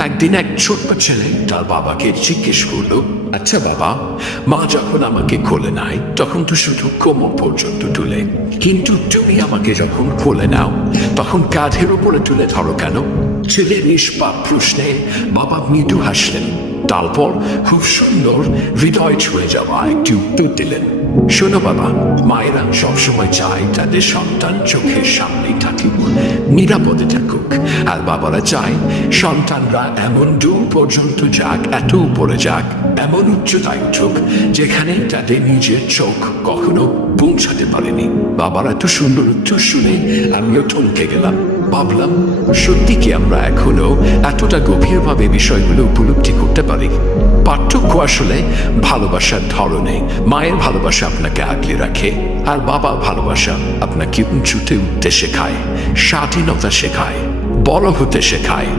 একদিন এক ছোট্ট ছেলে তার বাবাকে জিজ্ঞেস করলো, আচ্ছা বাবা, মা যখন আমাকে কোলে নেয় তখন তো শুধু কোমর পর্যন্ত তুলে, কিন্তু তুমি আমাকে যখন কোলে নাও তখন কাঁধের উপরে তুলে ধরো কেন? ছেলের নিষ্পাপ প্রশ্নে বাবা মৃদু হাসলেন, তারপর খুব সুন্দর হৃদয় ছুঁয়ে যাওয়া একটি উত্তর দিলেন, শোনো বাবা, মায়েরা সবসময় চায় তাদের সন্তান চোখের সামনেই থাকুক, নিরাপদে থাকুক, আর বাবারা চায় সন্তানরা এমন দূর পর্যন্ত যাক, এত উপরে যাক, এমন উচ্চতায় উঠুক যেখানে তাদের নিজের চোখ কখনো পৌঁছাতে পারেনি। বাবার এত সুন্দর উত্তর শুনে আমিও থমকে গেলাম। ভাবলাম, সত্যি কি আমরা এখনো এতটা গভীরভাবে বিষয়গুলো উপলব্ধি করতে পারি? পার্থক্য আসলে ভালোবাসার ধরনে। মায়ের ভালোবাসা আপনাকে আগলে রাখে, আর বাবার ভালোবাসা আপনাকে উঁচুতে উঠতে শেখায়, স্বাধীনতা শেখায়, বড় হতে শেখায়।